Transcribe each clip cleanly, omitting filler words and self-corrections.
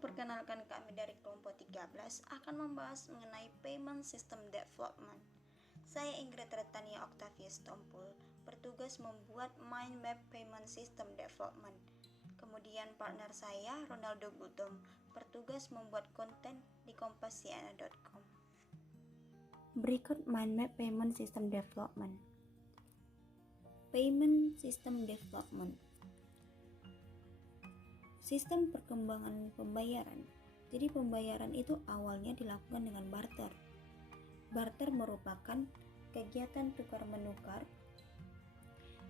perkenalkan kami dari kelompok 13 akan membahas mengenai Payment System Development. Saya Ingrid Retania Octavius Tompul, bertugas membuat Mind Map Payment System Development. Kemudian partner saya, Ronaldo Gultom, bertugas membuat konten di kompasiana.com. Berikut Mind Map Payment System Development. Payment System Development, sistem perkembangan pembayaran. Jadi pembayaran itu awalnya dilakukan dengan barter. Barter merupakan kegiatan tukar-menukar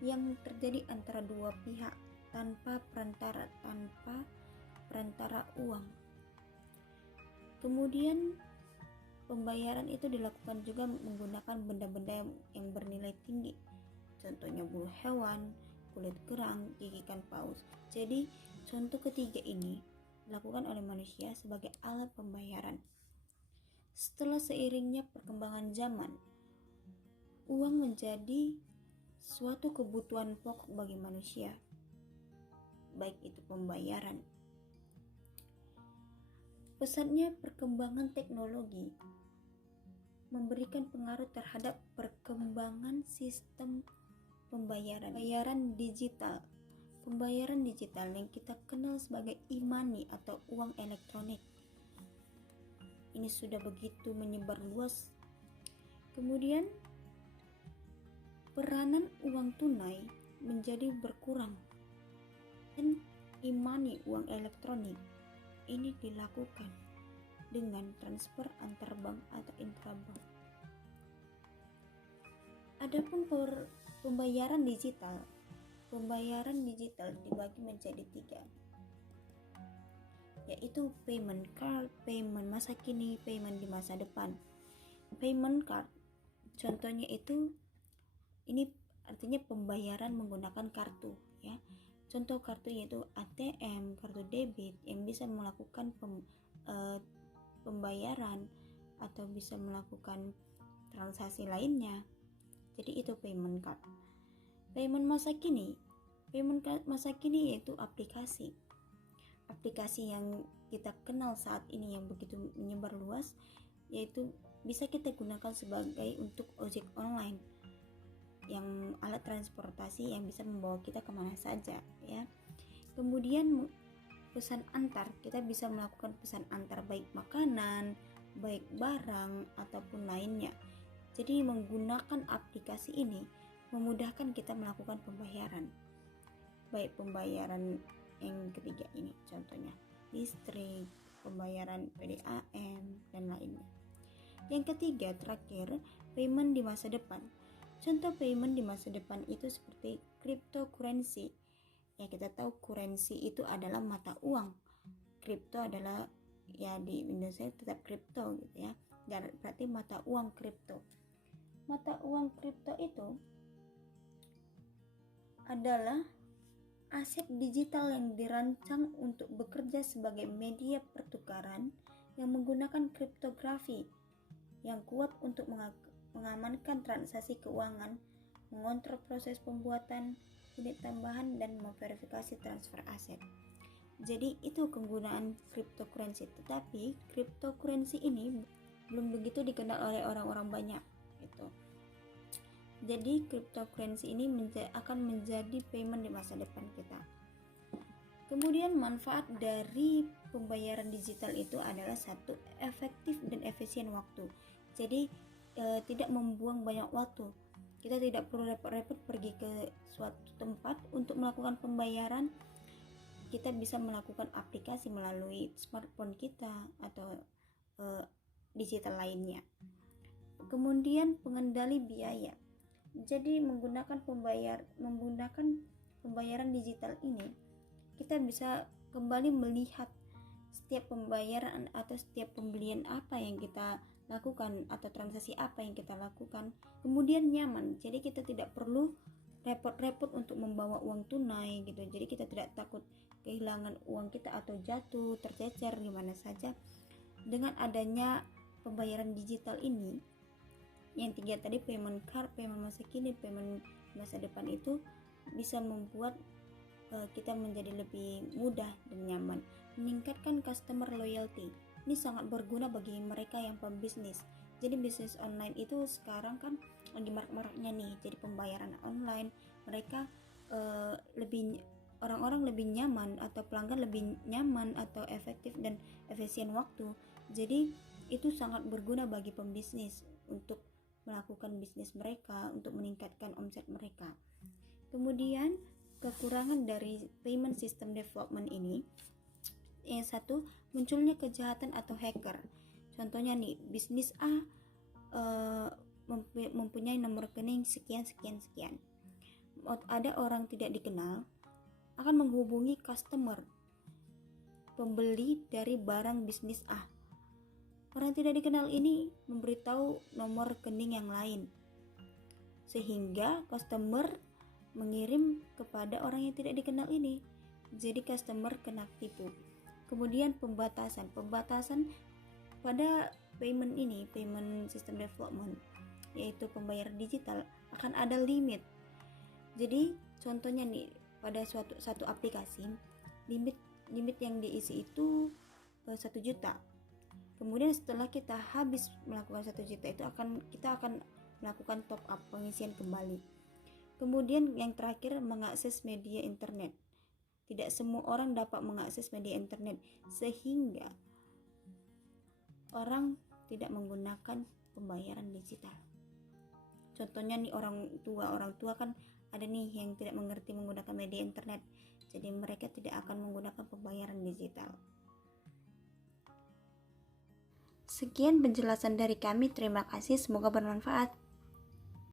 yang terjadi antara dua pihak tanpa perantara uang. Kemudian pembayaran itu dilakukan juga menggunakan benda-benda yang bernilai tinggi. Contohnya bulu hewan, kulit kerang, gigikan paus. Jadi contoh ketiga ini dilakukan oleh manusia sebagai alat pembayaran. Setelah seiringnya perkembangan zaman, uang menjadi suatu kebutuhan pokok bagi manusia, baik itu pembayaran. Pesatnya perkembangan teknologi memberikan pengaruh terhadap perkembangan sistem pembayaran digital. Pembayaran digital yang kita kenal sebagai e-money atau uang elektronik. Ini sudah begitu menyebar luas. Kemudian peranan uang tunai menjadi berkurang. Dan e-money uang elektronik ini dilakukan dengan transfer antar bank atau intrabank. Adapun pembayaran digital dibagi menjadi 3, yaitu payment card, payment masa kini, payment di masa depan. Payment card contohnya itu, ini artinya pembayaran menggunakan kartu, ya. Contoh kartu yaitu ATM, kartu debit yang bisa melakukan pembayaran atau bisa melakukan transaksi lainnya. Jadi itu payment card. Payment masa kini yaitu aplikasi yang kita kenal saat ini yang begitu menyebar luas, yaitu bisa kita gunakan sebagai untuk ojek online, yang alat transportasi yang bisa membawa kita kemana saja, ya. Kemudian pesan antar, kita bisa melakukan pesan antar baik makanan, baik barang ataupun lainnya. Jadi menggunakan aplikasi ini memudahkan kita melakukan pembayaran. Baik pembayaran yang ketiga ini, contohnya listrik, pembayaran PDAM dan lainnya. Yang ketiga terakhir, payment di masa depan. Contoh payment di masa depan itu seperti cryptocurrency. Ya, kita tahu currency itu adalah mata uang. Kripto adalah, ya di Indonesia tetap kripto gitu ya. Dan berarti mata uang kripto. Mata uang kripto itu adalah aset digital yang dirancang untuk bekerja sebagai media pertukaran yang menggunakan kriptografi yang kuat untuk mengamankan transaksi keuangan, mengontrol proses pembuatan unit tambahan, dan memverifikasi transfer aset. Jadi itu kegunaan cryptocurrency. Tetapi cryptocurrency ini belum begitu dikenal oleh orang-orang banyak gitu. Jadi cryptocurrency ini akan menjadi payment di masa depan kita. Kemudian manfaat dari pembayaran digital itu adalah satu, efektif dan efisien waktu. Jadi tidak membuang banyak waktu. Kita tidak perlu repot-repot pergi ke suatu tempat untuk melakukan pembayaran. Kita bisa melakukan aplikasi melalui smartphone kita atau digital lainnya. Kemudian pengendali biaya. Jadi menggunakan pembayaran digital ini, kita bisa kembali melihat setiap pembayaran atau setiap pembelian apa yang kita lakukan atau transaksi apa yang kita lakukan. Kemudian nyaman, jadi kita tidak perlu repot-repot untuk membawa uang tunai gitu. Jadi kita tidak takut kehilangan uang kita atau jatuh, tercecer di mana saja. Dengan adanya pembayaran digital ini, yang 3 tadi, payment card, payment masa kini, payment masa depan, itu bisa membuat kita menjadi lebih mudah dan nyaman. meningkatkan customer loyalty. Ini sangat berguna bagi mereka yang pembisnis. Jadi bisnis online itu sekarang kan lagi marak-maraknya nih, jadi pembayaran online. Mereka orang-orang lebih nyaman atau pelanggan lebih nyaman atau efektif dan efisien waktu. Jadi itu sangat berguna bagi pembisnis untuk melakukan bisnis mereka, untuk meningkatkan omset mereka. Kemudian kekurangan dari payment system development ini, yang satu, munculnya kejahatan atau hacker. Contohnya nih, bisnis A mempunyai nomor rekening sekian. Ada orang tidak dikenal akan menghubungi customer, pembeli dari barang bisnis A. Orang tidak dikenal ini memberitahu nomor rekening yang lain, sehingga customer mengirim kepada orang yang tidak dikenal ini. Jadi customer kena tipu. Kemudian pembatasan pada payment ini, payment system development, yaitu pembayaran digital, akan ada limit. Jadi contohnya nih, pada satu aplikasi, limit yang diisi itu 1 juta. Kemudian setelah kita habis melakukan 1 juta itu kita akan melakukan top up, pengisian kembali. Kemudian yang terakhir, mengakses media internet. Tidak semua orang dapat mengakses media internet, sehingga orang tidak menggunakan pembayaran digital. Contohnya nih, orang tua kan ada nih yang tidak mengerti menggunakan media internet, jadi mereka tidak akan menggunakan pembayaran digital. Sekian penjelasan dari kami, terima kasih, semoga bermanfaat.